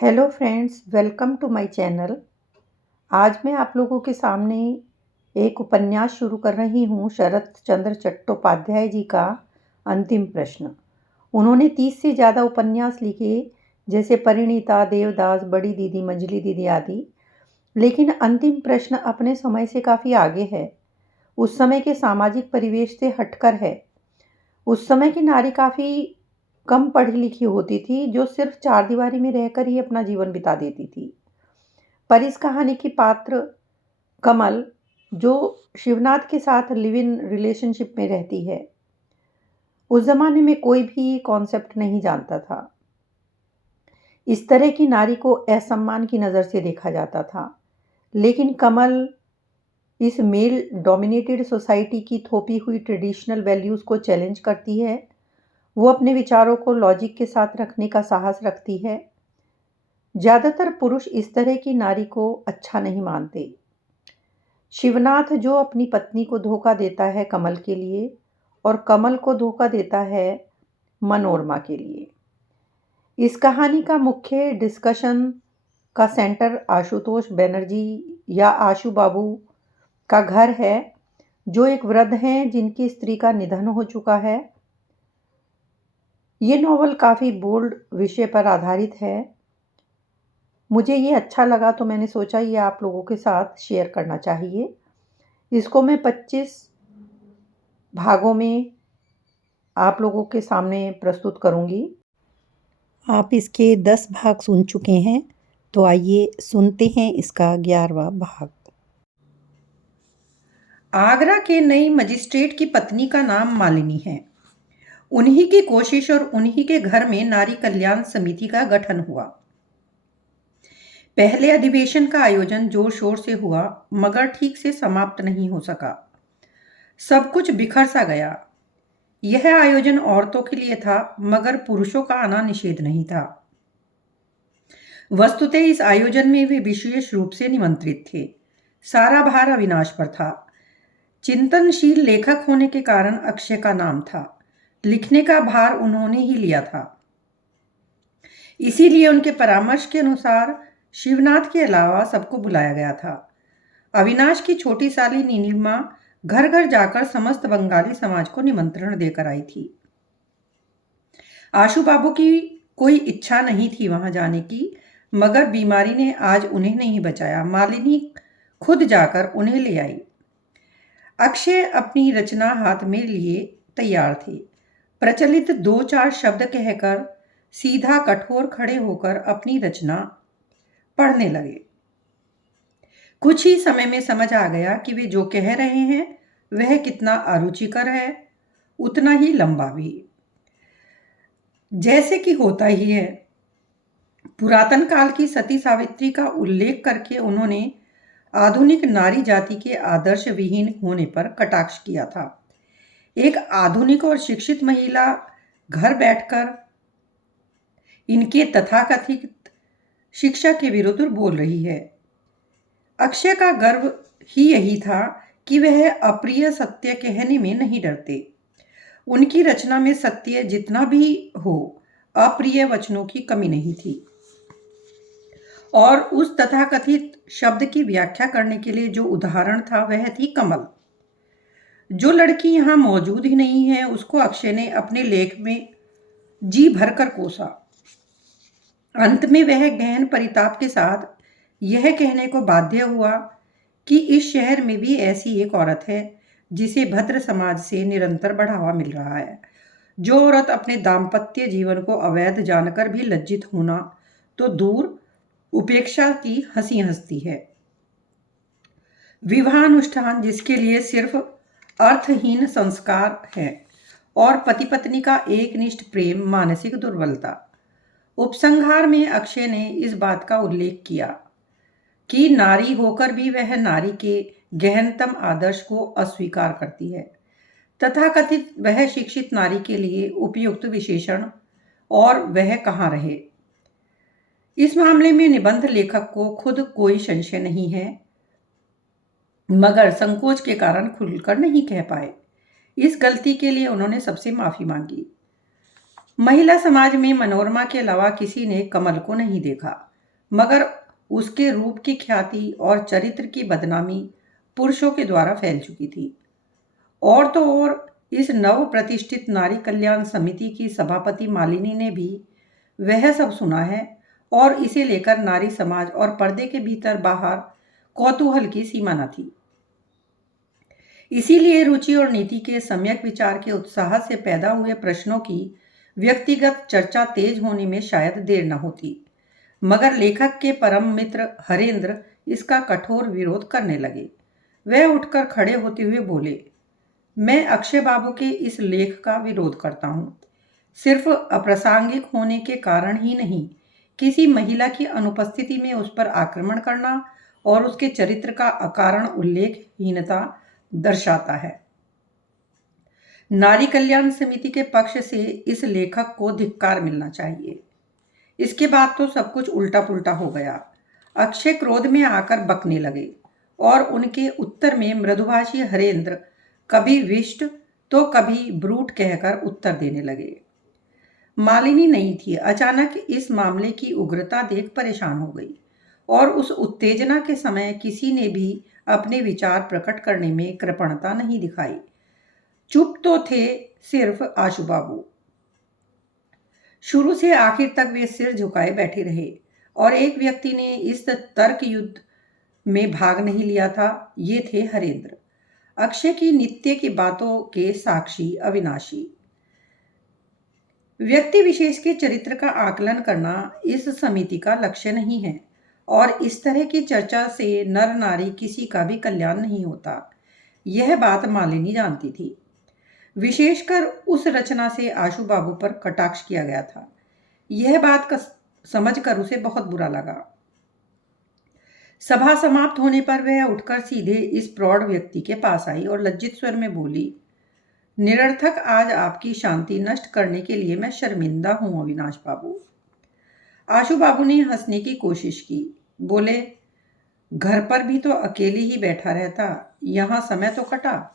Hello friends, welcome to my channel. आज मैं आप लोगों के सामने एक उपन्यास शुरू कर रही हूँ, शरत चंद्र चट्टोपाध्याय जी का अंतिम प्रश्न। उन्होंने 30 से ज़्यादा उपन्यास लिखे, जैसे परिणीता, देवदास, बड़ी दीदी, मंजली दीदी आदि। लेकिन अंतिम प्रश्न अपने समय से काफ़ी आगे है, उस समय के सामाजिक परिवेश से हटकर है। उस समय की नारी काफ़ी कम पढ़ी लिखी होती थी, जो सिर्फ चारदीवारी में रहकर ही अपना जीवन बिता देती थी। पर इस कहानी की पात्र कमल, जो शिवनाथ के साथ लिव इन रिलेशनशिप में रहती है, उस ज़माने में कोई भी कॉन्सेप्ट नहीं जानता था। इस तरह की नारी को असम्मान की नज़र से देखा जाता था। लेकिन कमल इस मेल डोमिनेटेड सोसाइटी की थोपी हुई ट्रेडिशनल वैल्यूज़ को चैलेंज करती है। वो अपने विचारों को लॉजिक के साथ रखने का साहस रखती है। ज़्यादातर पुरुष इस तरह की नारी को अच्छा नहीं मानते। शिवनाथ, जो अपनी पत्नी को धोखा देता है कमल के लिए, और कमल को धोखा देता है मनोरमा के लिए। इस कहानी का मुख्य डिस्कशन का सेंटर आशुतोष बनर्जी या आशु बाबू का घर है, जो एक वृद्ध हैं जिनकी स्त्री का निधन हो चुका है। ये नॉवल काफ़ी बोल्ड विषय पर आधारित है। मुझे ये अच्छा लगा तो मैंने सोचा ये आप लोगों के साथ शेयर करना चाहिए। इसको मैं 25 भागों में आप लोगों के सामने प्रस्तुत करूंगी। आप इसके 10 भाग सुन चुके हैं, तो आइए सुनते हैं इसका 11वां भाग। आगरा के नई मजिस्ट्रेट की पत्नी का नाम मालिनी है। उन्हीं की कोशिश और उन्हीं के घर में नारी कल्याण समिति का गठन हुआ। पहले अधिवेशन का आयोजन जोर शोर से हुआ, मगर ठीक से समाप्त नहीं हो सका। सब कुछ बिखर सा गया। यह आयोजन औरतों के लिए था, मगर पुरुषों का आना निषेध नहीं था। वस्तुतः इस आयोजन में वे विशेष रूप से निमंत्रित थे। सारा भार अविनाश पर था। चिंतनशील लेखक होने के कारण अक्षय का नाम था। लिखने का भार उन्होंने ही लिया था। इसीलिए उनके परामर्श के अनुसार शिवनाथ के अलावा सबको बुलाया गया था। अविनाश की छोटी साली नीलिमा घर घर जाकर समस्त बंगाली समाज को निमंत्रण देकर आई थी। आशु बाबू की कोई इच्छा नहीं थी वहां जाने की, मगर बीमारी ने आज उन्हें नहीं बचाया। मालिनी खुद जाकर उन्हें ले आई। अक्षय अपनी रचना हाथ में लिए तैयार थे। प्रचलित 2-4 शब्द कहकर सीधा कठोर खड़े होकर अपनी रचना पढ़ने लगे। कुछ ही समय में समझ आ गया कि वे जो कह रहे हैं वह कितना अरुचिकर है, उतना ही लंबा भी। जैसे कि होता ही है, पुरातन काल की सती सावित्री का उल्लेख करके उन्होंने आधुनिक नारी जाति के आदर्श विहीन होने पर कटाक्ष किया था। एक आधुनिक और शिक्षित महिला घर बैठकर इनके तथाकथित शिक्षा के विरुद्ध बोल रही है। अक्षय का गर्व ही यही था कि वह अप्रिय सत्य कहने में नहीं डरते। उनकी रचना में सत्य जितना भी हो, अप्रिय वचनों की कमी नहीं थी। और उस तथाकथित शब्द की व्याख्या करने के लिए जो उदाहरण था वह थी कमल। जो लड़की यहाँ मौजूद ही नहीं है, उसको अक्षय ने अपने लेख में जी भरकर कोसा। अंत में वह गहन परिताप के साथ यह कहने को बाध्य हुआ कि इस शहर में भी ऐसी एक औरत है जिसे भद्र समाज से निरंतर बढ़ावा मिल रहा है। जो औरत अपने दाम्पत्य जीवन को अवैध जानकर भी लज्जित होना तो दूर, उपेक्षा की हंसी हंसती है। विवाह अनुष्ठान जिसके लिए सिर्फ अर्थहीन संस्कार है, और पति पत्नी का एकनिष्ठ प्रेम मानसिक दुर्बलता। उपसंहार में अक्षय ने इस बात का उल्लेख किया कि नारी होकर भी वह नारी के गहनतम आदर्श को अस्वीकार करती है। तथाकथित वह शिक्षित नारी के लिए उपयुक्त विशेषण और वह कहाँ रहे। इस मामले में निबंध लेखक को खुद कोई संशय नहीं है, मगर संकोच के कारण खुलकर नहीं कह पाए। इस गलती के लिए उन्होंने सबसे माफी मांगी। महिला समाज में मनोरमा के अलावा किसी ने कमल को नहीं देखा, मगर उसके रूप की ख्याति और चरित्र की बदनामी पुरुषों के द्वारा फैल चुकी थी। और तो और इस नव प्रतिष्ठित नारी कल्याण समिति की सभापति मालिनी ने भी वह सब सुना है और इसे लेकर नारी समाज और पर्दे के भीतर बाहर कौतूहल की सीमा न थी। इसीलिए रुचि और नीति के सम्यक विचार के उत्साह से पैदा हुए प्रश्नों की व्यक्तिगत चर्चा तेज होने में शायद देर न होती, मगर लेखक के परम मित्र हरेंद्र इसका कठोर विरोध करने लगे। वह उठकर खड़े होते हुए बोले, मैं अक्षय बाबू के इस लेख का विरोध करता हूँ। सिर्फ अप्रासंगिक होने के कारण ही नहीं, किसी महिला की अनुपस्थिति में उस पर आक्रमण करना और उसके चरित्र का अकारण उल्लेखहीनता दर्शाता है। नारी कल्याण समिति के पक्ष से इस लेखक को धिक्कार मिलना चाहिए। इसके बाद तो सब कुछ उल्टा पुल्टा हो गया। अक्षय क्रोध में आकर बकने लगे और उनके उत्तर में मृदुभाषी हरेंद्र कभी विष्ट तो कभी ब्रूट कहकर उत्तर देने लगे। मालिनी नहीं थी, अचानक इस मामले की उग्रता देख परेशान हो गई और उस उत्तेजना के समय किसी ने भी अपने विचार प्रकट करने में कृपणता नहीं दिखाई। चुप तो थे सिर्फ आशु बाबू। शुरू से आखिर तक वे सिर झुकाए बैठे रहे और एक व्यक्ति ने इस तर्क युद्ध में भाग नहीं लिया था, ये थे हरेंद्र, अक्षय की नित्य की बातों के साक्षी अविनाशी। व्यक्ति विशेष के चरित्र का आकलन करना इस समिति का लक्ष्य नहीं है और इस तरह की चर्चा से नर नारी किसी का भी कल्याण नहीं होता। यह बात मालिनी जानती थी। विशेषकर उस रचना से आशु बाबू पर कटाक्ष किया गया था। यह बात समझकर उसे बहुत बुरा लगा। सभा समाप्त होने पर वह उठकर सीधे इस प्रौढ़ व्यक्ति के पास आई और लज्जित स्वर में बोली, निरर्थक आज आपकी शांति नष्ट करने के लिए मैं शर्मिंदा हूं अविनाश बाबू। आशु बाबू ने हंसने की कोशिश की, बोले, घर पर भी तो अकेली ही बैठा रहता, यहां समय तो कटा।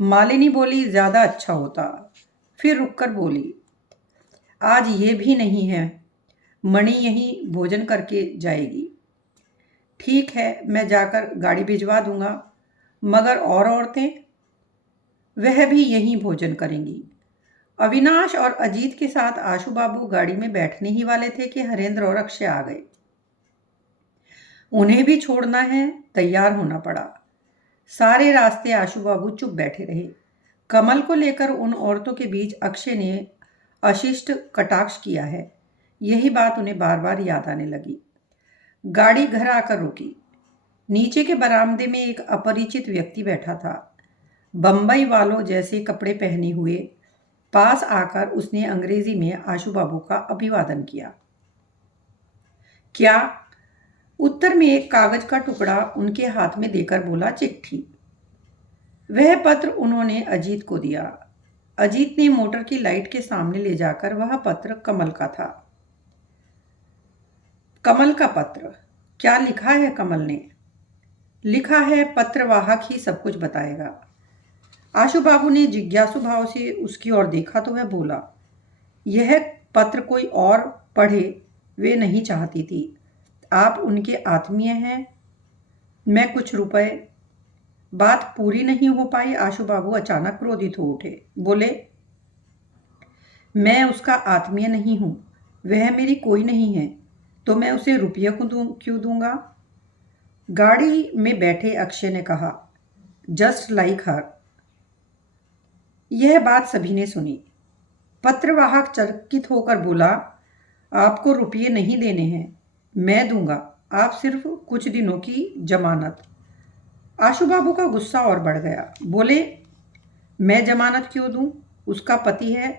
मालिनी बोली, ज्यादा अच्छा होता। फिर रुककर बोली, आज ये भी नहीं है, मणि यहीं भोजन करके जाएगी। ठीक है, मैं जाकर गाड़ी भिजवा दूंगा, मगर और औरतें? वह भी यहीं भोजन करेंगी। अविनाश और अजीत के साथ आशु बाबू गाड़ी में बैठने ही वाले थे कि हरेंद्र और अक्षय आ गए। उन्हें भी छोड़ना है, तैयार होना पड़ा। सारे रास्ते आशु बाबू चुप बैठे रहे। कमल को लेकर उन औरतों के बीच अक्षय ने अशिष्ट कटाक्ष किया है, यही बात उन्हें बार बार याद आने लगी। गाड़ी घर आकर रुकी। नीचे के बरामदे में एक अपरिचित व्यक्ति बैठा था, बंबई वालों जैसे कपड़े पहने हुए। पास आकर उसने अंग्रेजी में आशु बाबू का अभिवादन किया। क्या? उत्तर में एक कागज का टुकड़ा उनके हाथ में देकर बोला, चिट्ठी। वह पत्र उन्होंने अजीत को दिया। अजीत ने मोटर की लाइट के सामने ले जाकर वह पत्र कमल का था। कमल का पत्र। क्या लिखा है कमल ने? लिखा है, पत्रवाहक ही सब कुछ बताएगा। आशु बाबू ने जिज्ञासु भाव से उसकी ओर देखा तो वह बोला, यह पत्र कोई और पढ़े वे नहीं चाहती थी। आप उनके आत्मीय हैं। मैं कुछ रुपए। बात पूरी नहीं हो पाई, आशु बाबू अचानक क्रोधित हो उठे। बोले, मैं उसका आत्मीय नहीं हूं, वह मेरी कोई नहीं है, तो मैं उसे रुपये क्यों दूंगा? गाड़ी में बैठे अक्षय ने कहा, जस्ट लाइक हर। यह बात सभी ने सुनी। पत्रवाहक चकित होकर बोला, आपको रुपये नहीं देने हैं, मैं दूंगा, आप सिर्फ कुछ दिनों की जमानत। आशु बाबू का गुस्सा और बढ़ गया। बोले, मैं जमानत क्यों दूं? उसका पति है,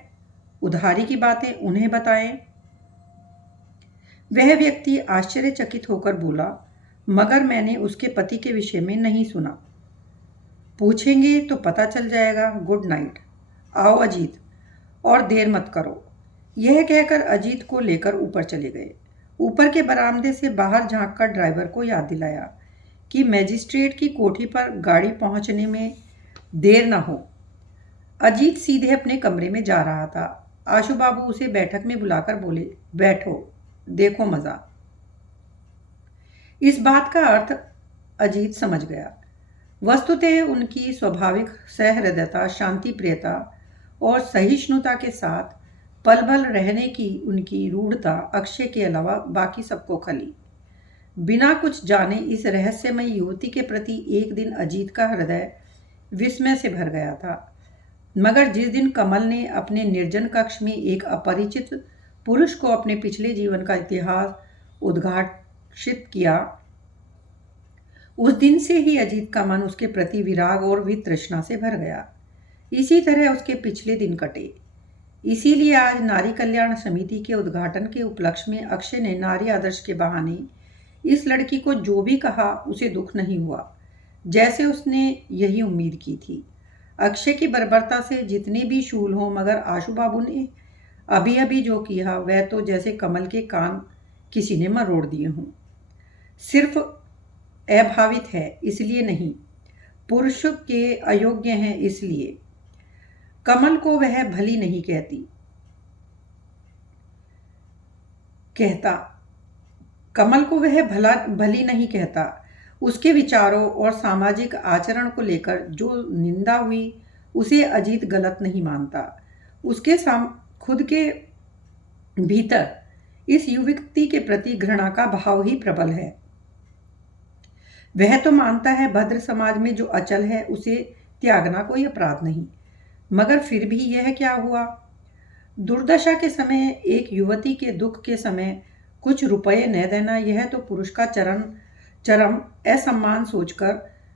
उधारी की बातें उन्हें बताएं। वह व्यक्ति आश्चर्यचकित होकर बोला, मगर मैंने उसके पति के विषय में नहीं सुना। पूछेंगे तो पता चल जाएगा। Good night. आओ अजीत, और देर मत करो। यह कहकर अजीत को लेकर ऊपर चले गए। ऊपर के बरामदे से बाहर झांककर ड्राइवर को याद दिलाया कि मैजिस्ट्रेट की कोठी पर गाड़ी पहुंचने में देर न हो। अजीत सीधे अपने कमरे में जा रहा था। आशु बाबू उसे बैठक में बुलाकर बोले, बैठो, देखो मजा। इस बात का अर्थ अजीत समझ गया। वस्तुतः उनकी स्वाभाविक सहृदयता, शांति प्रियता और सहिष्णुता के साथ पल भर रहने की उनकी रूढ़ता अक्षय के अलावा बाकी सबको खली। बिना कुछ जाने इस रहस्यमय युवती के प्रति एक दिन अजीत का हृदय विस्मय से भर गया था। मगर जिस दिन कमल ने अपने निर्जन कक्ष में एक अपरिचित पुरुष को अपने पिछले जीवन का इतिहास उद्घाटित किया, उस दिन से ही अजीत का मन उसके प्रति विराग और वितृष्णा से भर गया। इसी तरह उसके पिछले दिन कटे। इसीलिए आज नारी कल्याण समिति के उद्घाटन के उपलक्ष्य में अक्षय ने नारी आदर्श के बहाने इस लड़की को जो भी कहा उसे दुख नहीं हुआ, जैसे उसने यही उम्मीद की थी। अक्षय की बर्बरता से जितने भी शूल हों, मगर आशु बाबू ने अभी अभी जो किया वह तो जैसे कमल के कान किसी ने मरोड़ दिए हों। सिर्फ अभावित है इसलिए नहीं, पुरुष के अयोग्य हैं इसलिए। कमल को वह भली नहीं कमल को वह भली नहीं कहता। उसके विचारों और सामाजिक आचरण को लेकर जो निंदा हुई उसे अजीत गलत नहीं मानता। उसके खुद के भीतर इस युवती के प्रति घृणा का भाव ही प्रबल है। वह तो मानता है भद्र समाज में जो अचल है उसे त्यागना कोई अपराध नहीं, मगर फिर भी यह क्या हुआ। दुर्दशा के समय एक युवती के दुख के समय कुछ रुपये न देना, यह तो पुरुष का चरम असम्मान सोचकर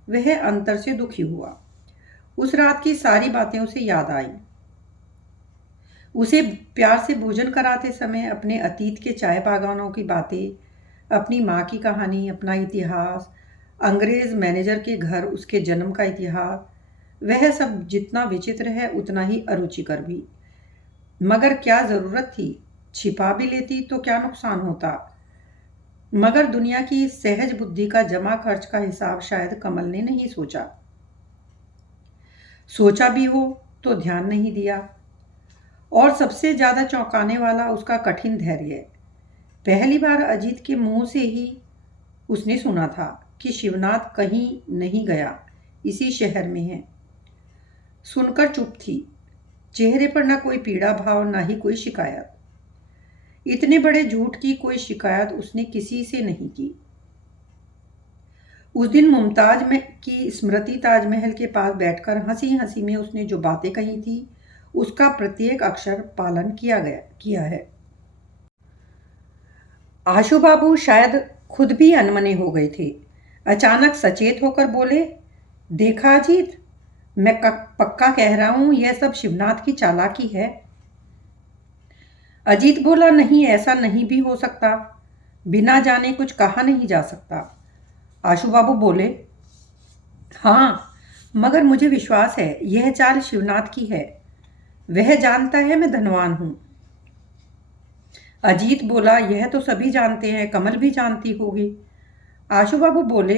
वह अंतर से दुखी हुआ। उस रात की सारी बातें उसे याद आई। उसे प्यार से भोजन कराते समय अपने अतीत के चाय बागानों की बातें, अपनी माँ की कहानी, अपना इतिहास, अंग्रेज मैनेजर के घर उसके जन्म का इतिहास, वह सब जितना विचित्र है उतना ही अरुचिकर भी। मगर क्या जरूरत थी, छिपा भी लेती तो क्या नुकसान होता। मगर दुनिया की सहज बुद्धि का जमा खर्च का हिसाब शायद कमल ने नहीं सोचा भी हो तो ध्यान नहीं दिया। और सबसे ज्यादा चौंकाने वाला उसका कठिन धैर्य। पहली बार अजीत के मुंह से ही उसने सुना था कि शिवनाथ कहीं नहीं गया, इसी शहर में है। सुनकर चुप थी, चेहरे पर न कोई पीड़ा भाव, न ही कोई शिकायत। इतने बड़े झूठ की कोई शिकायत उसने किसी से नहीं की। उस दिन मुमताज में की स्मृति ताजमहल के पास बैठकर हंसी हंसी में उसने जो बातें कही थी उसका प्रत्येक अक्षर पालन किया है। आशु बाबू शायद खुद भी अनमने हो गए थे। अचानक सचेत होकर बोले, देखा अजीत, मैं पक्का कह रहा हूं यह सब शिवनाथ की चालाकी है। अजीत बोला, नहीं, ऐसा नहीं भी हो सकता, बिना जाने कुछ कहा नहीं जा सकता। आशु बाबू बोले, हाँ, मगर मुझे विश्वास है यह चाल शिवनाथ की है। वह जानता है मैं धनवान हूं। अजीत बोला, यह तो सभी जानते हैं, कमल भी जानती होगी। आशु बाबू बोले,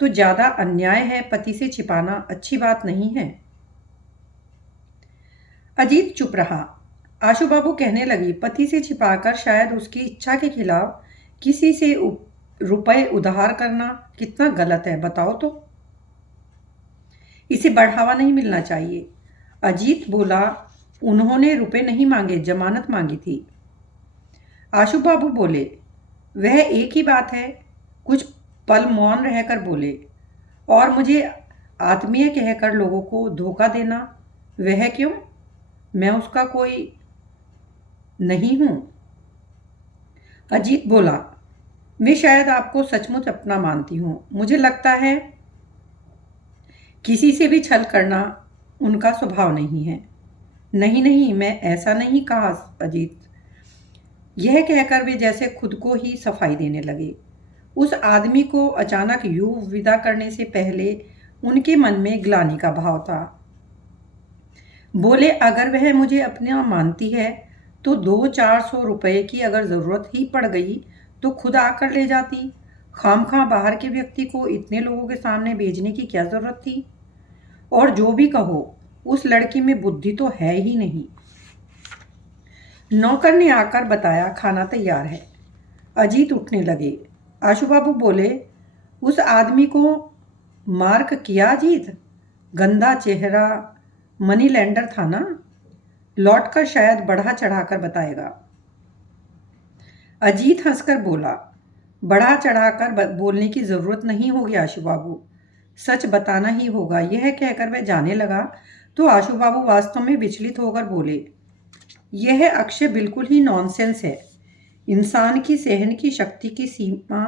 तो ज्यादा अन्याय है, पति से छिपाना अच्छी बात नहीं है। अजीत चुप रहा। आशु बाबू कहने लगी, पति से छिपाकर शायद उसकी इच्छा के खिलाफ किसी से रुपए उधार करना कितना गलत है, बताओ तो। इसे बढ़ावा नहीं मिलना चाहिए। अजीत बोला, उन्होंने रुपए नहीं मांगे, जमानत मांगी थी। आशु बाबू बोले, वह एक ही बात है। कुछ पल मौन रहकर बोले, और मुझे आत्मीय कहकर लोगों को धोखा देना, वह क्यों? मैं उसका कोई नहीं हूं। अजीत बोला, मैं शायद आपको सचमुच अपना मानती हूं। मुझे लगता है किसी से भी छल करना उनका स्वभाव नहीं है। नहीं नहीं, मैं ऐसा नहीं कहा अजीत। यह कहकर वे जैसे खुद को ही सफाई देने लगे। उस आदमी को अचानक यूं विदा करने से पहले उनके मन में ग्लानि का भाव था। बोले, अगर वह मुझे अपना मानती है तो 200-400 रुपए की अगर जरूरत ही पड़ गई तो खुद आकर ले जाती। खामखा बाहर के व्यक्ति को इतने लोगों के सामने भेजने की क्या जरूरत थी? और जो भी कहो, उस लड़की में बुद्धि तो है ही नहीं। नौकर ने आकर बताया खाना तैयार है। अजीत उठने लगे। आशु बाबू बोले, उस आदमी को मार्क किया अजीत? गंदा चेहरा, मनी लैंडर था ना? लौटकर शायद बढ़ा चढ़ाकर बताएगा। अजीत हंसकर बोला, बढ़ा चढ़ाकर बोलने की जरूरत नहीं होगी आशु बाबू, सच बताना ही होगा। यह कहकर वह जाने लगा तो आशु बाबू वास्तव में विचलित होकर बोले, यह अक्षय बिल्कुल ही नॉनसेंस है। इंसान की सहन की शक्ति की सीमा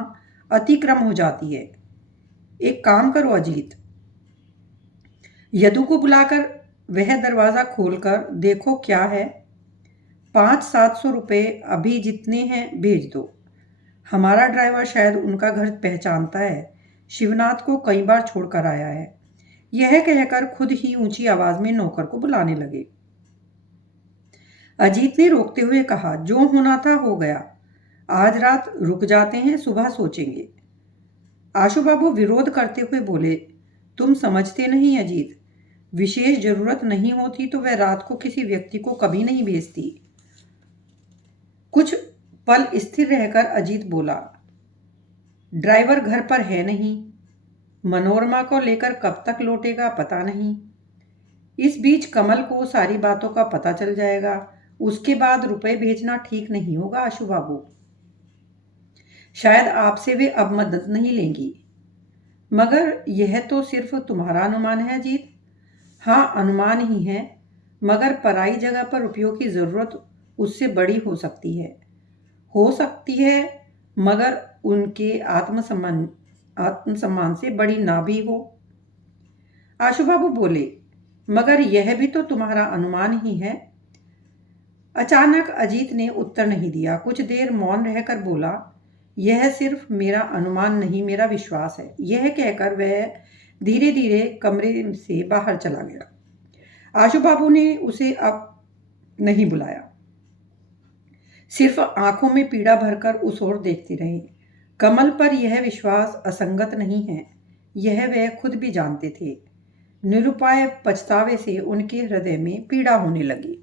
अतिक्रम हो जाती है। एक काम करो अजीत, यदु को बुलाकर वह दरवाज़ा खोलकर देखो क्या है। 500-700 रुपये अभी जितने हैं भेज दो। हमारा ड्राइवर शायद उनका घर पहचानता है, शिवनाथ को कई बार छोड़कर आया है। यह कहकर खुद ही ऊंची आवाज में नौकर को बुलाने लगे। अजीत ने रोकते हुए कहा, जो होना था हो गया, आज रात रुक जाते हैं, सुबह सोचेंगे। आशु बाबू विरोध करते हुए बोले, तुम समझते नहीं अजीत, विशेष जरूरत नहीं होती तो वह रात को किसी व्यक्ति को कभी नहीं भेजती। कुछ पल स्थिर रहकर अजीत बोला, ड्राइवर घर पर है नहीं, मनोरमा को लेकर कब तक लौटेगा पता नहीं। इस बीच कमल को सारी बातों का पता चल जाएगा, उसके बाद रुपए भेजना ठीक नहीं होगा आशु बाबू। शायद आपसे वे अब मदद नहीं लेंगी। मगर यह तो सिर्फ तुम्हारा अनुमान है अजीत। हाँ, अनुमान ही है, मगर पराई जगह पर रुपयों की ज़रूरत उससे बड़ी हो सकती है, मगर उनके आत्मसम्मान से बड़ी ना भी हो। आशु बाबू बोले, मगर यह भी तो तुम्हारा अनुमान ही है। अचानक अजीत ने उत्तर नहीं दिया। कुछ देर मौन रहकर बोला, यह सिर्फ मेरा अनुमान नहीं, मेरा विश्वास है। यह कहकर वह धीरे धीरे कमरे से बाहर चला गया। आशु बाबू ने उसे अब नहीं बुलाया, सिर्फ आंखों में पीड़ा भरकर उस ओर देखते रहे। कमल पर यह विश्वास असंगत नहीं है, यह वह खुद भी जानते थे। निरुपाय पछतावे से उनके हृदय में पीड़ा होने लगी।